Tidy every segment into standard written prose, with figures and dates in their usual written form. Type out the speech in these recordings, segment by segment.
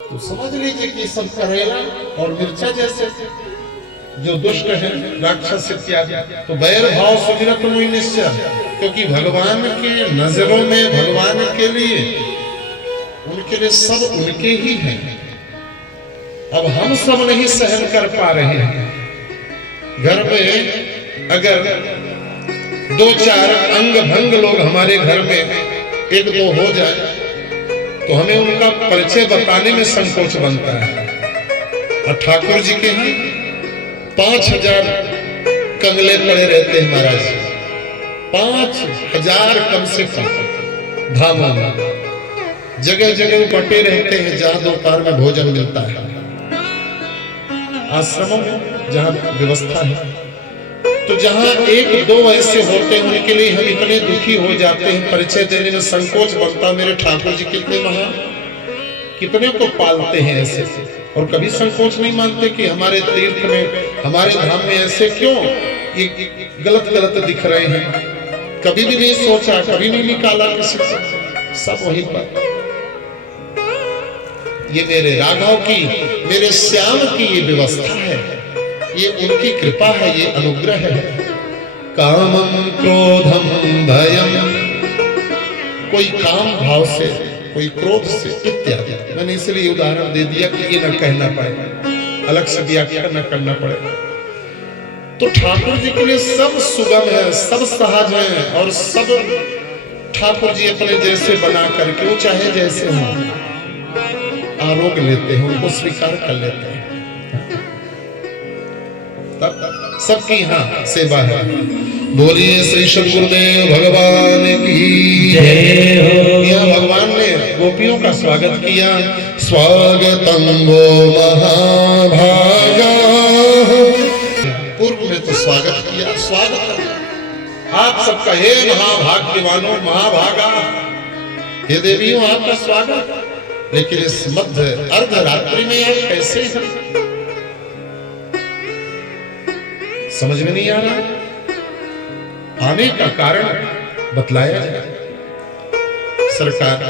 तो समझ लीजिए कि सब करेला और मिर्चा जैसे जो दुष्ट है, राक्षस इत्यादि, तो बैर भाव सुमिरत मोहि निश्चय, क्योंकि भगवान के नजरों में भगवान के लिए उनके लिए सब उनके ही हैं। अब हम सब नहीं सहन कर पा रहे हैं। घर में अगर दो चार अंग भंग लोग हमारे घर में एक दो हो जाए तो हमें उनका परिचय बताने में संकोच बनता है। और ठाकुर जी के ही 5000 कंगले पड़े रहते हैं महाराज, 5000 कम से कम धामों में जगह जगह बटे रहते हैं जहां दोपहर में भोजन मिलता है। आश्रमों में जहां व्यवस्था है, तो जहां एक दो ऐसे होते हैं उनके लिए हम इतने दुखी हो जाते हैं, परिचय देने में संकोच बनता। मेरे ठाकुर जी कितने महान, कितने को पालते हैं ऐसे, और कभी संकोच नहीं मानते कि हमारे तीर्थ में, हमारे धाम में ऐसे क्यों ये गलत गलत दिख रहे हैं। कभी भी नहीं सोचा, कभी नहीं निकाला किसी से, सब वहीं पर। ये मेरे राघव की, मेरे श्याम की ये व्यवस्था है, ये उनकी कृपा है, ये अनुग्रह है। कामम क्रोधम भयम, कोई काम भाव से, कोई क्रोध से इत्यादि। मैंने इसलिए उदाहरण दे दिया कि ये न कहना पड़े, अलग से व्याख्या न करना पड़े। तो ठाकुर जी के लिए सब सुगम है, सब सहज है, और सब ठाकुर जी अपने जैसे बना करके, वो चाहे जैसे हो, आरोग्य लेते हैं, उनको स्वीकार कर लेते हैं। सबकी हाँ सेवा है। बोलिए श्री सद्गुरुदेव भगवान की जय हो। यहाँ भगवान ने गोपियों का स्वागत किया। स्वागतम वो महाभागा, पूर्व में तो स्वागत किया, स्वागत आप सबका, हे महाभाग्यवानों, महाभागा, हे देवियों, आपका स्वागत। लेकिन इस मध्य अर्धरात्रि में आप कैसे हैं, समझ में नहीं आ रहा। आने का कारण बतलाया जाए। सरकार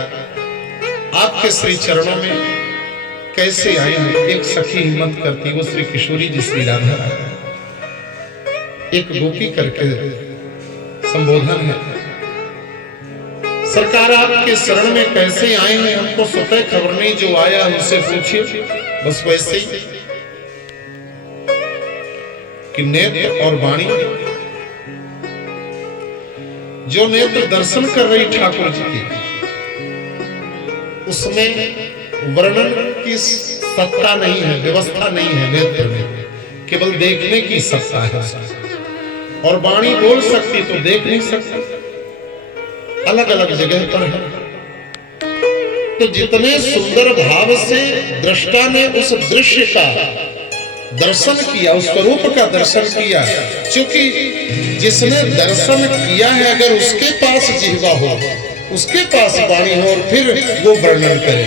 आपके श्री चरणों में कैसे आए हैं। एक सखी हिम्मत करती, वो श्री किशोरी जी श्री राधा, एक गोपी करके संबोधन है। सरकार आपके शरण में कैसे आए हैं, हमको स्वतः खबर नहीं, जो आया उनसे पूछिए। बस वैसे ही कि नेत्र और वाणी, जो नेत्र दर्शन कर रही ठाकुर जी की, उसमें वर्णन की सत्ता नहीं है, व्यवस्था नहीं है नेत्र में, केवल देखने की सत्ता है। और वाणी बोल सकती तो देख नहीं सकती, अलग अलग जगह पर है। तो जितने सुंदर भाव से दृष्टा ने उस दृश्य का दर्शन किया, उस स्वरूप का दर्शन किया, क्योंकि जिसने दर्शन किया है, अगर उसके पास जिह्वा हो, उसके पास वाणी हो, और फिर वो वर्णन करे,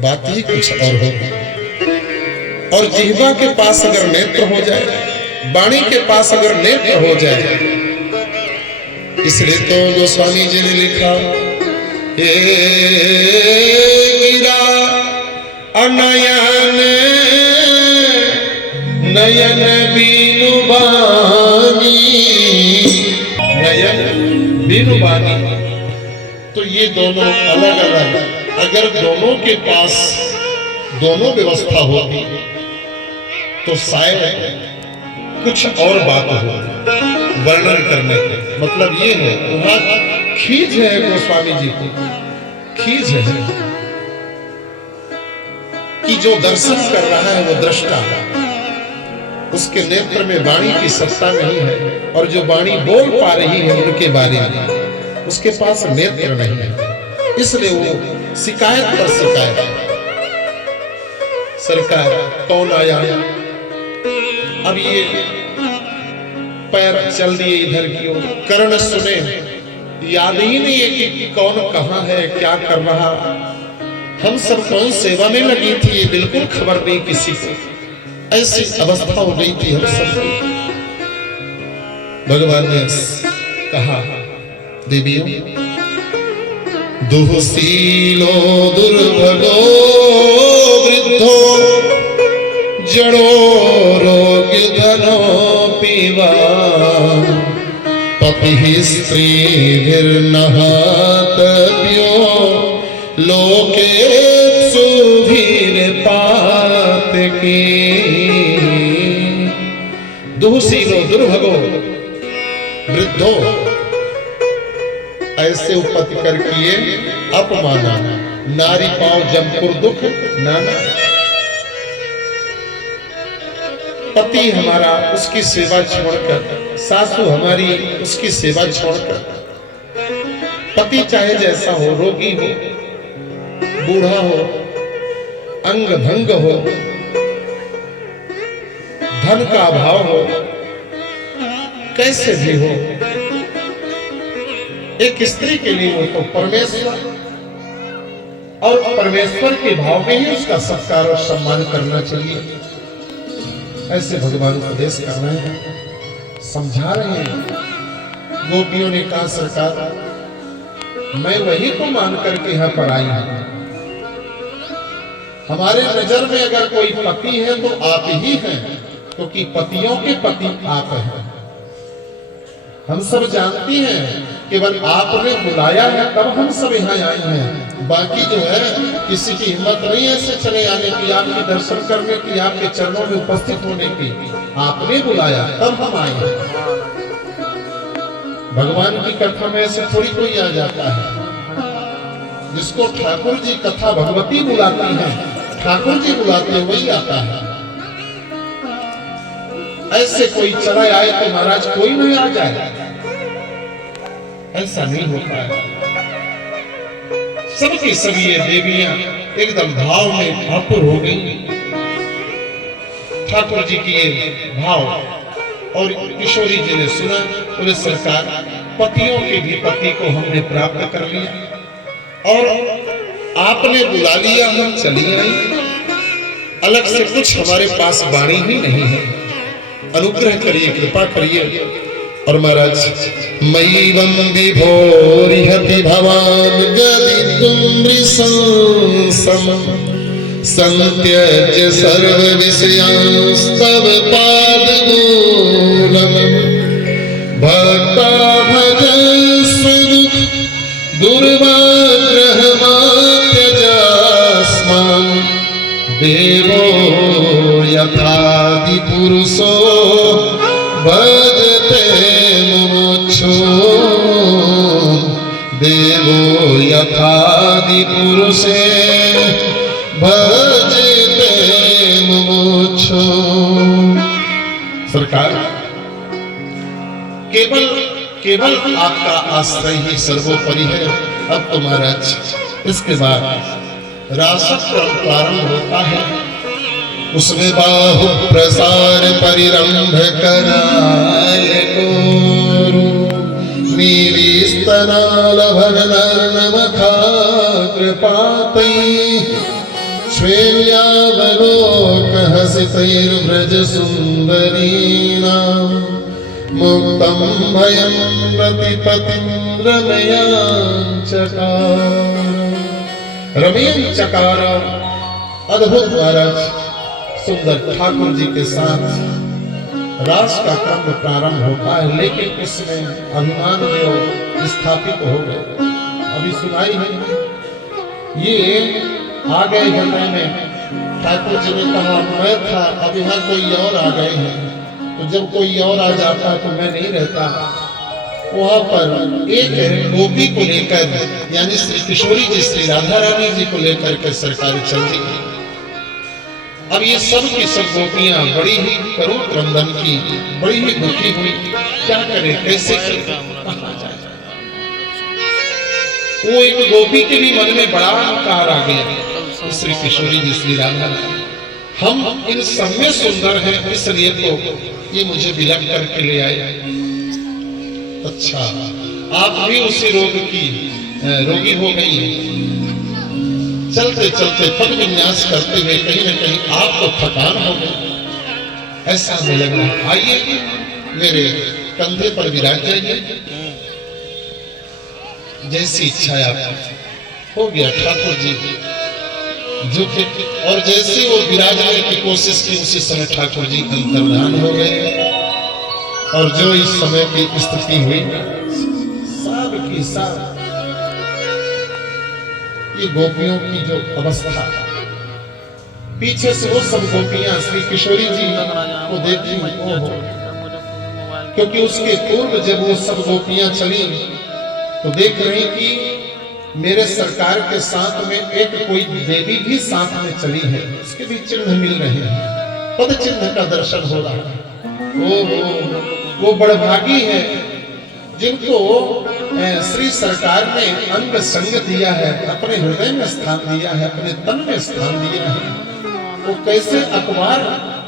बात ही कुछ और होगी। और जिह्वा के पास अगर नेत्र हो जाए, वाणी के पास अगर नेत्र हो जाए, इसलिए तो गोस्वामी जी ने लिखा, हे गिरा अनयन नयन बीनु बानी, नयन बीनु बानी। तो ये दोनों अलग अलग, अगर दोनों के पास दोनों व्यवस्था होती तो शायद कुछ और बात हो वर्णन करने के। मतलब ये है, वहां खींच है गोस्वामी जी की, खींच है कि जो दर्शन कर रहा है वो दृष्टा, उसके नेत्र में वाणी की सत्ता नहीं है, और जो वाणी बोल पा रही है उनके बारे में, उसके पास नेत्र नहीं है। इसलिए वो शिकायत पर शिकायत। सरकार कौन आया, अब ये पैर चल दिए इधर की ओर, कर्ण सुने, याद ही नहीं है कि कौन कहाँ है, क्या कर रहा। हम सब कौन सेवा में लगी थी, ये बिल्कुल खबर नहीं किसी को। ऐसी अवस्था हो गई थी हम सब। भगवान ने कहा, देवियों दुःशीलो दुर्भगो वृद्धो जड़ो रोग धनो पीवा पतिः स्त्रीभिर्नहातव्यो लोकेषु भीरपातकी। दुःशीलो दुर्भगो वृद्धो, ऐसे उपति कर किए अपमाना, नारी पाओ जमपुर दुख नाना। पति हमारा उसकी सेवा छोड़कर, सासू हमारी उसकी सेवा छोड़कर, पति चाहे जैसा हो, रोगी हो, बूढ़ा हो, अंग भंग हो, धन का अभाव हो, कैसे भी हो, एक स्त्री के लिए वो तो परमेश्वर, और परमेश्वर के भाव में ही उसका सत्कार और सम्मान करना चाहिए। ऐसे भगवान उपदेश कर रहे हैं, समझा रहे हैं। गोपियों ने कहा सरकार मैं वही को मान करके यहाँ पर आई हूं, हमारे नजर में अगर कोई पति है तो आप ही हैं, क्योंकि पतियों के पति आप हैं। हम सब जानती हैं केवल आपने बुलाया है तब हम सब यहाँ आए हैं, बाकी जो है किसी की हिम्मत नहीं है ऐसे चले आने की, आपके दर्शन करने की, आपके चरणों में उपस्थित होने की। आपने बुलाया तब हम आए हैं। भगवान की कथा में ऐसे थोड़ी कोई आ जाता है। जिसको ठाकुर जी कथा भगवती बुलाती हैं, ठाकुर जी बुलाते वही आता है। ऐसे कोई चला आए तो महाराज कोई नहीं आ जाए, ऐसा नहीं होता है। सबकी सब ये देवियां एकदम भाव में भापुर हो गई। ठाकुर जी की ये भाव और किशोरी जी ने सुना, बोले सरकार पतियों के भी पति को हमने प्राप्त कर लिया और आपने बुला लिया, हम चली आई। अलग से कुछ हमारे पास वाणी ही नहीं है, अनुग्रह करिए, कृपा करिए। और महाराज मयीवं विभोरिहति भवान गदितुं वृषंसं संत्यज्य सर्व विषयांस्तव पादमूलम् भक्ता भजस्व दुर्वाग्रहमात्यजास्मान् देवो यथादि पुरुषो भजते मुमुक्षो देवो यथादि पुरुषे भजते मुमुक्षो। सरकार केवल आपका आश्रय ही सर्वोपरि है। अब तो महाराज इसके बाद रासक्रम प्रारंभ होता है, उसमें बाहु प्रसार परिरंभ कराय गोरु नीली स्तनालभनर्णमखाग्रपातै श्वेल्यावलोकहसितैर्व्रज सुन्दरीणां मुक्तं भयं प्रतिपतिं रमयं चकार। अद्भुत महाराज सुंदर ठाकुर जी के साथ रास का क्रम प्रारंभ होता है, लेकिन इसमें अभिमान देव स्थापित हो गए। अभी सुनाई है ये आ गए हृदय में। ठाकुर जी ने कहा मैं था, अब यहाँ कोई और आ गए हैं। तो जब कोई और आ जाता तो मैं नहीं रहता। वहां पर एक गोपी को लेकर, यानी श्री किशोरी जी श्री राधा रानी जी को लेकर के सरकार चल रही। अब ये सब की सब गोपियां बड़ी ही करुण क्रंदन की, बड़ी ही दुखी हुई। क्या करें, कैसे करें, कहां जाए। वो एक गोपी के भी मन में बड़ा अहंकार आ गया। श्री किशोरी जी श्री राधा हम इन सब में सुंदर हैं, इसलिए तो ये मुझे विलग करके ले आए। अच्छा, आप भी उसी रोग की रोगी हो गई। चलते चलते पद विन्यास करते हुए कहीं न कहीं आपको थकान हो गई, ऐसा हमें लग रहा। आइए मेरे कंधे पर विराज जाइए, जैसी इच्छा है आपकी। हो गया ठाकुर जी जो थे, और जैसे वो विराजने की कोशिश की उसी समय ठाकुर जी अंतर्धान हो गए। और जो इस समय की स्थिति हुई सब की सब ये गोपियों की जो अवस्था, पीछे से वो सब गोपियां श्री किशोरी जी को देखी, ओहो, क्योंकि उसके पूर्व जब वो सब गोपियां चली तो देख रही कि मेरे सरकार के साथ में एक कोई देवी भी साथ में चली है, उसके भी चिन्ह मिल रहे हैं, पद चिन्ह का दर्शन हो रहा है। वो बड़भागी है जिनको श्री सरकार ने अंग संग दिया है, अपने हृदय में स्थान दिया है, अपने तन में स्थान दिया है। वो कैसे अखबार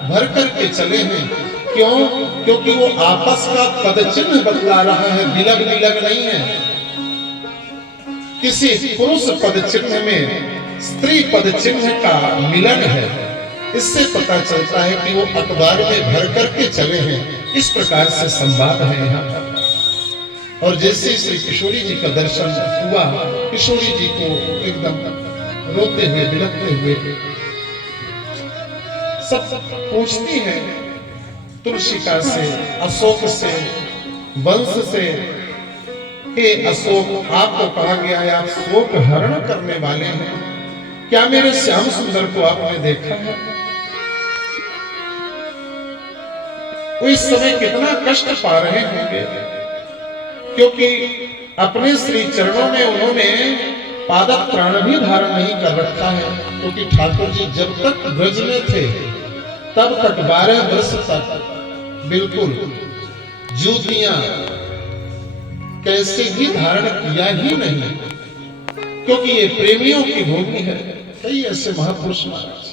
भर करके चले हैं, क्यों? क्योंकि वो आपस का पद चिन्ह बतला रहा है, विलग विलग नहीं है। किसी पुरुष पद चिन्ह में स्त्री पद चिन्ह का मिलन है, इससे पता चलता है कि वो अखबार में भर करके चले हैं। इस प्रकार से संवाद है यहाँ पर। और जैसे श्री किशोरी जी का दर्शन हुआ, किशोरी जी को एकदम रोते हुए बिलखते हुए सब पूछती हैं तुलसिका से, अशोक से, वंश से, हे अशोक, आपको कहा गया है आप शोक हरण करने वाले हैं, क्या मेरे श्याम सुंदर को आपने देखा है? वो इस समय कितना कष्ट पा रहे होंगे, क्योंकि अपने श्री चरणों में उन्होंने पादप प्राण भी धारण नहीं कर रखा है। क्योंकि ठाकुर जी जब तक ब्रज में थे तब तक 12 वर्ष तक बिल्कुल जूतियां कैसे भी धारण किया ही नहीं, क्योंकि ये प्रेमियों की भूमि है। कई ऐसे महापुरुष महाराज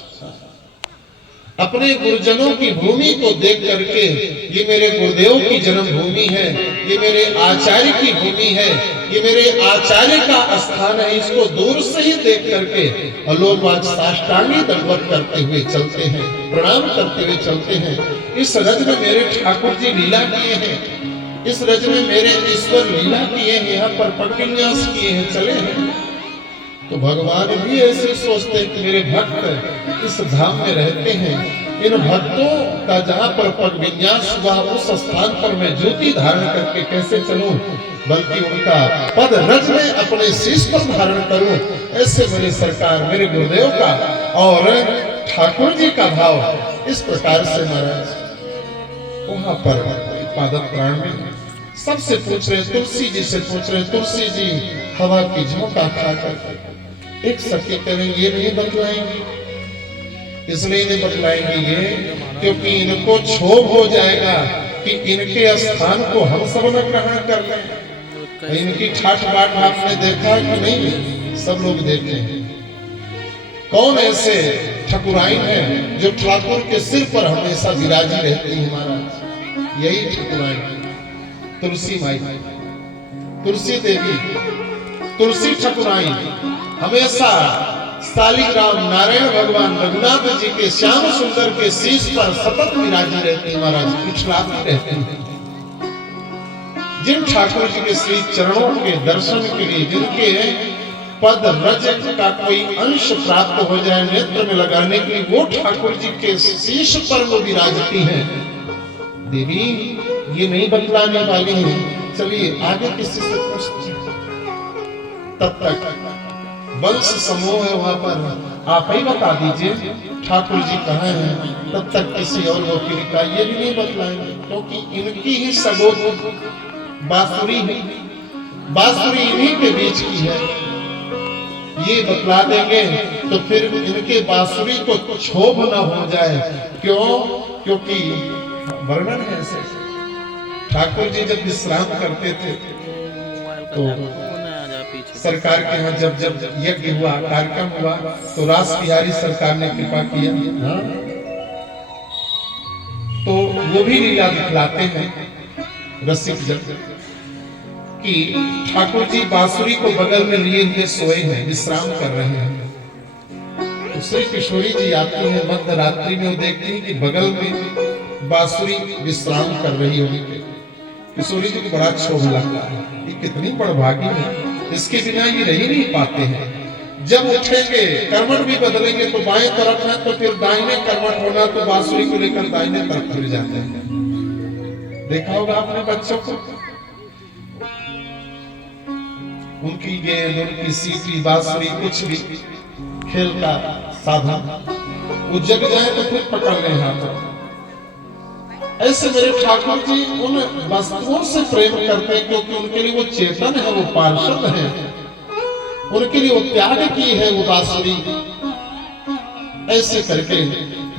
अपने गुरुजनों की भूमि को देख करके, ये मेरे गुरुदेव की जन्मभूमि है, ये मेरे आचार्य की भूमि है, ये मेरे आचार्य का स्थान है, इसको दूर से ही देख करके अलोकवाच साष्टांगी दंडवत करते हुए चलते हैं, प्रणाम करते हुए चलते हैं। इस रज में मेरे ठाकुर जी लीला किए हैं, इस रज में मेरे ईश्वर लीला किए हैं, यहाँ पर पग विन्यास किए हैं, चले हैं। तो भगवान भी ऐसे सोचते हैं कि मेरे भक्त इस धाम में रहते हैं, इन भक्तों का जहाँ पर पग विन्यास हुआ उस स्थान पर मैं ज्योति धारण करके कैसे चलूं, बल्कि उनका पद रज में अपने शीश पर धारण करूं। ऐसे मेरे सरकार, मेरे गुरुदेव का और ठाकुर जी का भाव इस प्रकार से महाराज वहां पर पादप प्राण में सबसे पूछ रहे, तुलसी जी से पूछ रहे, तुलसी जी हवा की झोंका खाकर एक सखी करें, ये नहीं बतलाएंगी, इसलिए नहीं बतलाएंगी ये क्योंकि इनको क्षोभ हो जाएगा कि इनके स्थान को हम सब न ग्रहण कर लें। इनकी ठाठ बाट आपने देखा कि नहीं? सब लोग देखे। कौन ऐसे ठकुराइन है जो ठाकुर के सिर पर हमेशा विराजी रहती है महाराज? यही ठकुराइन तुलसी माई, तुलसी देवी, तुलसी ठकुराइन हमेशा शालिग्राम नारायण भगवान रघुनाथ जी के श्याम सुंदर के शीश पर सतत विराजी रहती है महाराज, कुछलाती रहती है। जिन ठाकुर जी के श्री चरणों के दर्शन के लिए, जिनके पद रज का कोई अंश प्राप्त हो जाए नेत्र में लगाने के लिए, वो ठाकुर जी के शीश पर वो विराजती हैं। देवी ये नहीं बतलाने वाली है, चलिए आगे किसी से पूछते हैं। तब तक वंश समूह है वहां पर, आप ही बता दीजिए ठाकुर जी कहाँ हैं। तब तक किसी और गोपी का ये भी नहीं बतलाएंगे, क्योंकि इनकी ही सगोत बांसुरी है, बांसुरी इन्हीं के बीच की है। ये बतला देंगे तो फिर इनके बांसुरी को क्षोभ न हो जाए। क्यों? क्योंकि वर्णन है ऐसे, ठाकुर जी जब विश्राम करते थे तो सरकार के यहाँ जब जब यज्ञ हुआ, कार्यक्रम हुआ, तो रास बिहारी सरकार ने कृपा किया, हाँ? तो वो भी लीला दिखलाते हैं रसिक जन कि ठाकुर जी बांसुरी को बगल में लिए हुए सोए हैं, विश्राम कर रहे हैं। तो श्री किशोरी जी आती है मध्य रात्रि में, वो देखती है कि बगल में बांसुरी विश्राम कर रही होगी। किशोरी जी को बड़ा क्षोभ लगता है, ये कितनी बड़भागी है, इसके बिना ये रह ही नहीं पाते हैं। जब उठेंगे कर्मठ भी बदलेंगे तो बाएं तरफ है, तो फिर दाहिने कर्मठ होना, तो बांसुरी को लेकर दाहिने तरफ फिर जाते हैं। देखा होगा आपने बच्चों को, उनकी गेंद, उनकी सीटी, बांसुरी, कुछ भी खेल का साधन, वो जग जाए तो फिर पकड़ लें हाथ। ऐसे मेरे ठाकुर जी उन वस्तुओं से प्रेम करते हैं क्योंकि उनके लिए वो चेतन है, वो पार्षद है, उनके लिए वो त्याग की है वो बांसुरी। ऐसे करके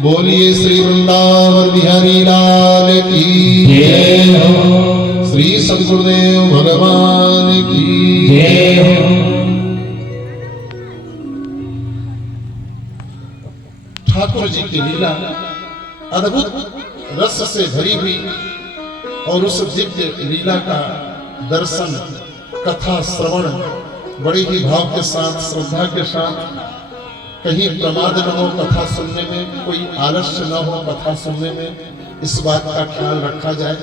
बोलिए श्री वृंदावन बिहारी लाल की जय हो, श्री सद्गुरुदेव भगवान की जय हो। ठाकुर जी की लीला अद्भुत रस से भरी हुई, और उस दिव्य लीला का दर्शन, कथा श्रवण बड़े ही भाव के साथ, श्रद्धा के साथ, कहीं प्रमाद न हो कथा सुनने में, कोई आलस्य न हो कथा सुनने में, इस बात का ख्याल रखा जाए।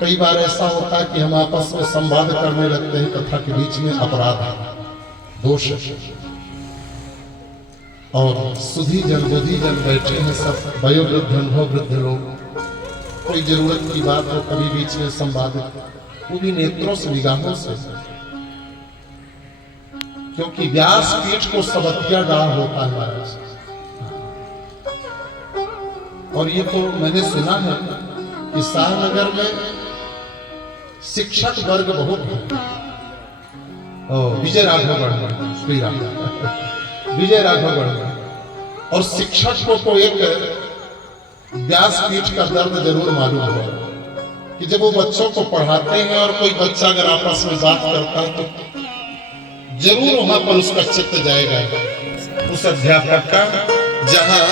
कई बार ऐसा होता है कि हम आपस में संवाद करने लगते हैं, कथा के बीच में अपराध है, दोष है, और सुधी जन बुद्धि जन बैठे हैं सब, वयोवृद्ध अनुभव वृद्ध लोग, कोई जरूरत की बात हो कभी बीच में संवाद, वो भी नेत्रों से, निगाहों से, क्योंकि व्यास पीठ को सबत्या डाल होता है महाराज। और ये तो मैंने सुना है कि शाहनगर में शिक्षक वर्ग बहुत है, विजय राघवगढ़, श्री राम विजय राघवगढ़, और शिक्षक को तो एक व्यासपीठ का दर्द जरूर मालूम है कि जब वो बच्चों को पढ़ाते हैं और कोई बच्चा अगर आपस में बात करता है तो जरूर वहां पर उसका चित्त जाएगा उस अध्यापक का, जहां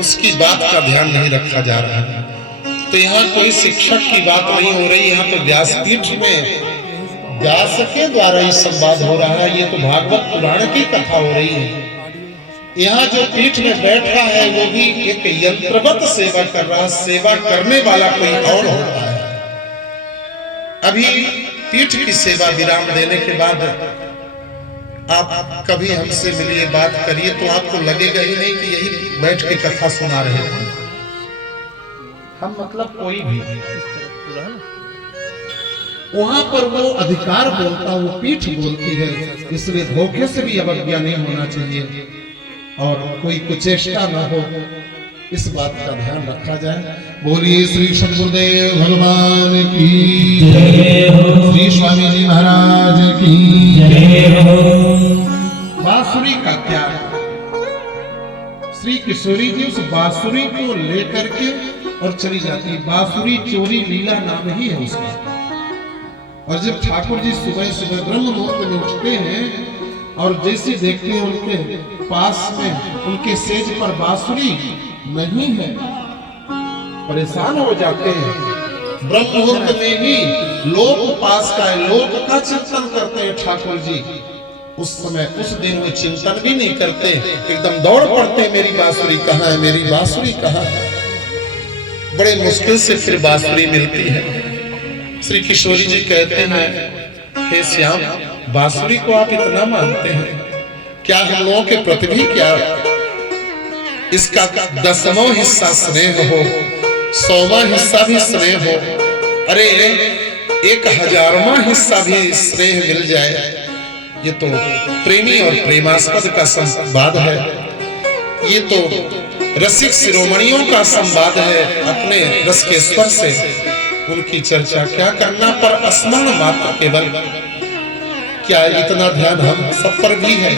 उसकी बात का ध्यान नहीं रखा जा रहा है। तो यहाँ कोई शिक्षक की बात नहीं हो रही, यहाँ तो व्यासपीठ में व्यास के द्वारा ही संवाद हो रहा है। ये तो भागवत पुराण की कथा हो रही है। यहाँ जो पीठ में बैठा है वो भी एक यंत्रवत सेवा कर रहा है, सेवा करने वाला कोई और होता है। अभी पीठ की सेवा विराम देने के बाद आप कभी हमसे मिलिए, बात करिए, तो आपको लगेगा ही नहीं कि यही बैठ के कथा सुना रहे थे हम, मतलब कोई भी। वहां पर वो अधिकार बोलता, वो पीठ बोलती है, इसलिए धोखे से भी अवज्ञा नहीं होना चाहिए और कोई कुचेष्टा न हो, इस बात का ध्यान रखा जाए। बोलिए श्री सद्गुरुदेव भगवान की जय हो, श्री स्वामी जी महाराज की जय हो। बांसुरी का त्याग, श्री किशोरी जी उस बांसुरी को लेकर के और चली जाती। बांसुरी चोरी लीला नाम ही है उसका। और जब ठाकुर जी सुबह सुबह ब्रह्म मुहूर्त में उठते हैं और जैसे देखते हैं उनके पास में, उनके सेज पर बांसुरी नहीं है, परेशान हो जाते हैं। ब्रह्म मुहूर्त में ही लोक पास का है, लोक का चिंतन करते हैं ठाकुर जी। उस समय उस दिन वो चिंतन भी नहीं करते, एकदम दौड़ पड़ते, मेरी बांसुरी कहाँ है, मेरी बांसुरी कहाँ है। बड़े मुश्किल से फिर बांसुरी मिलती है। श्री किशोरी जी कहते हैं, हे श्याम, बांसुरी को आप इतना मानते हैं, क्या हम लोगों के प्रति भी क्या इसका 10वां हिस्सा स्नेह हो, 100वां हिस्सा भी स्नेह हो, अरे 1000वां हिस्सा भी स्नेह मिल जाए, ये तो प्रेमी और प्रेमास्पद का संवाद है। ये तो रसिक शिरोमणियों का संवाद है। अपने रस के स्वर से उनकी चर्चा क्या करना, पर स्मरण मात्र केवल, क्या इतना ध्यान हम सब पर भी है।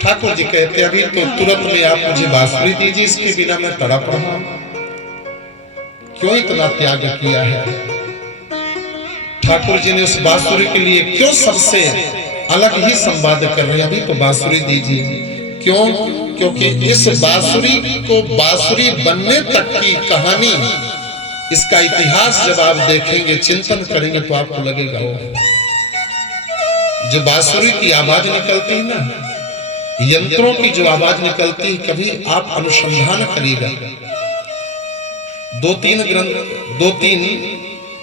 ठाकुर जी कहते अभी तो तुरंत में आप मुझे बांसुरी दीजिए, इसके बिना मैं तड़प रहा हूं। क्यों इतना त्याग किया है ठाकुर जी ने उस बांसुरी के लिए? क्यों सबसे अलग ही संवाद कर रहे हैं? अभी तो बांसुरी दीजिए। क्यों? क्योंकि इस बांसुरी को बांसुरी बनने तक की कहानी, इसका इतिहास जब आप देखेंगे, चिंतन करेंगे, तो आपको लगेगा वो जो बांसुरी की आवाज निकलती है ना, यंत्रों की जो आवाज निकलती है, कभी आप अनुसंधान करिएगा। 2-3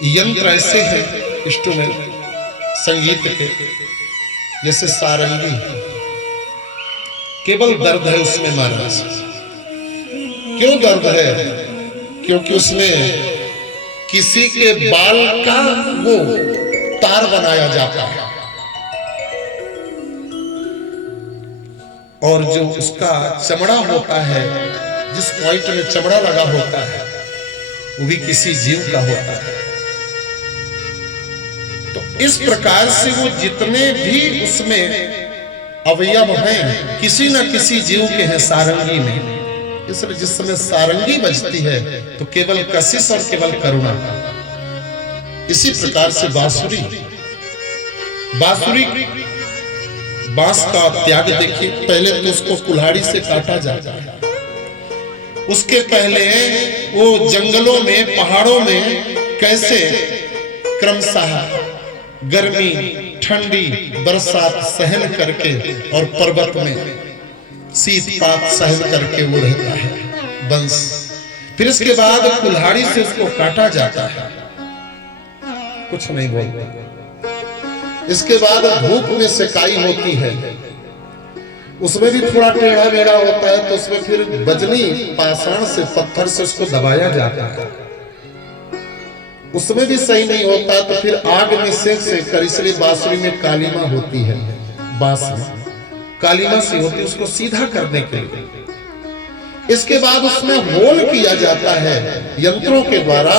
यंत्र ऐसे हैं इंस्ट्रूमेंट संगीत के, जैसे सारंगी, केवल दर्द है उसमें मारने से। क्यों दर्द है? क्योंकि उसमें किसी के बाल का वो तार बनाया जाता है, और जो उसका चमड़ा होता है, जिस पॉइंट में चमड़ा लगा होता है, वो भी किसी जीव का होता है। तो इस प्रकार से वो जितने भी उसमें अवयव हैं, किसी न किसी जीव के हैं सारंगी में। इसलिए जिस समय सारंगी बजती है तो केवल कशिश और केवल करुणा। इसी प्रकार से बांसुरी, बांस का त्याग देखिए। पहले तो उसको कुल्हाड़ी से काटा जाता है, उसके पहले वो जंगलों में, पहाड़ों में कैसे क्रमशः गर्मी, ठंडी, बरसात सहन करके, और पर्वत में शीतपात सहन करके वो रहता है बंस। फिर इसके बाद कुल्हाड़ी से उसको काटा जाता है, कुछ नहीं बोलते। इसके बाद धूप में सेकाई होती है, उसमें भी थोड़ा टेढ़ा मेढ़ा होता है, तो उसमें फिर बजनी पाषाण से, पत्थर से उसको दबाया जाता है। उसमें भी सही नहीं होता तो फिर आग में सेक कर, इसलिए बांसुरी में कालीमा होती है, बांस में कालीमा सी होती है उसको सीधा करने के लिए। इसके बाद उसमें होल किया जाता है यंत्रों के द्वारा,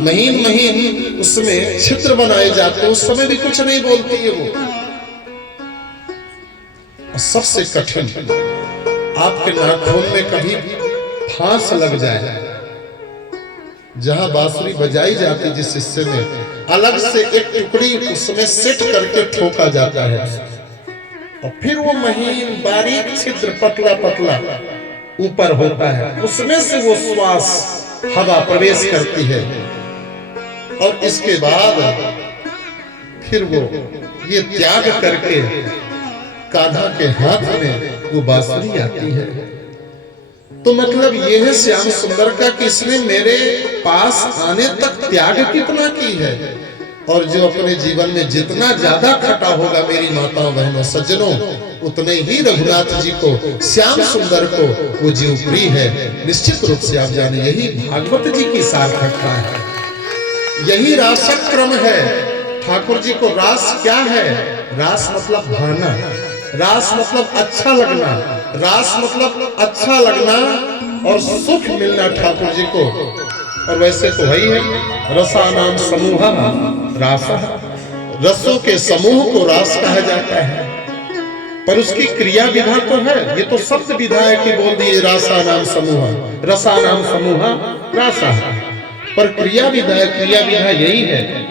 महीन महीन उसमें छिद्र बनाए जाते हैं। उस समय भी कुछ नहीं बोलती है वो। और सबसे कठिन, आपके नाखून में कभी फांस लग जाए, जहां बांसुरी बजाई जाती जिस हिस्से में, अलग से एक टुकड़ी उसमें सेट करके ठोका जाता है, और फिर वो महीन बारीक छिद्र पतला पतला ऊपर होता है, उसमें से वो श्वास हवा प्रवेश करती है। और इसके बाद फिर वो ये त्याग करके कान्हा के हाथ में वो बांसुरी आती है। तो मतलब ये है श्याम सुंदर का कि इसने मेरे पास आने तक त्याग कितना की है, और जो अपने जीवन में जितना ज्यादा खटा होगा मेरी माताओं बहनों सज्जनों, उतने ही रघुनाथ जी को, श्याम सुंदर को वो जीव प्रिय है। निश्चित रूप से आप जाने यही भागवत जी की सार्थकता है, यही रासक्रम है। ठाकुर जी को रास क्या है? रास मतलब भाना, रास मतलब अच्छा लगना, रास मतलब अच्छा लगना और सुख मिलना ठाकुर जी को। और वैसे तो वही है, रसानाम समूहः रासः, रसों के समूह को रास कहा जाता है, पर उसकी क्रिया विधा तो है। ये तो शब्द विधा है कि बोल दिए रासानाम समूहः, रसानाम समूहः रासः, पर क्रिया विधा है, क्रिया विधा यही है।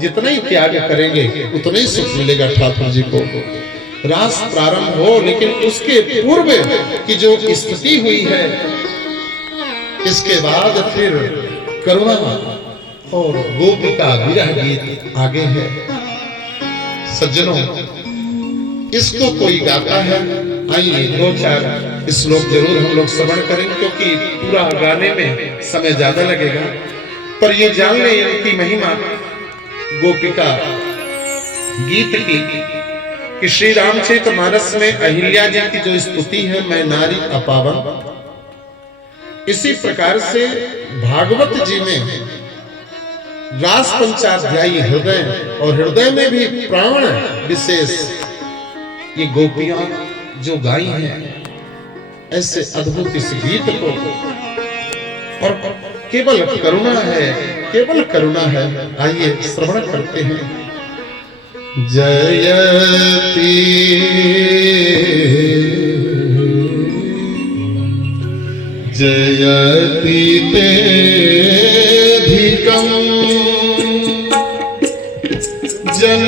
जितना ही त्याग करेंगे उतना ही सुख मिलेगा ठाकुर जी को। रास प्रारंभ हो, लेकिन उसके पूर्व की जो स्थिति हुई है, इसके बाद फिर करुणा और गोपिका विरह गीत आगे है। सज्जनों, इसको कोई गाता है, आइए 2-4 श्लोक जरूर हम लोग श्रवण करेंगे, क्योंकि पूरा गाने में समय ज्यादा लगेगा। पर ये जान ले इनकी महिमा गोपिका गीत की, कि श्री रामचरितमानस में अहिल्या जी की जो स्तुति है, मैं नारी अपावन, इसी प्रकार से भागवत जी में रास पंचाध्यायी हृदय, और हृदय में भी प्राण विशेष ये गोपियां जो गाई हैं, ऐसे अद्भुत इस गीत को। और केवल करुणा है, केवल करुणा है। आइए श्रवण करते हैं। जयति जयति तेधिकं जन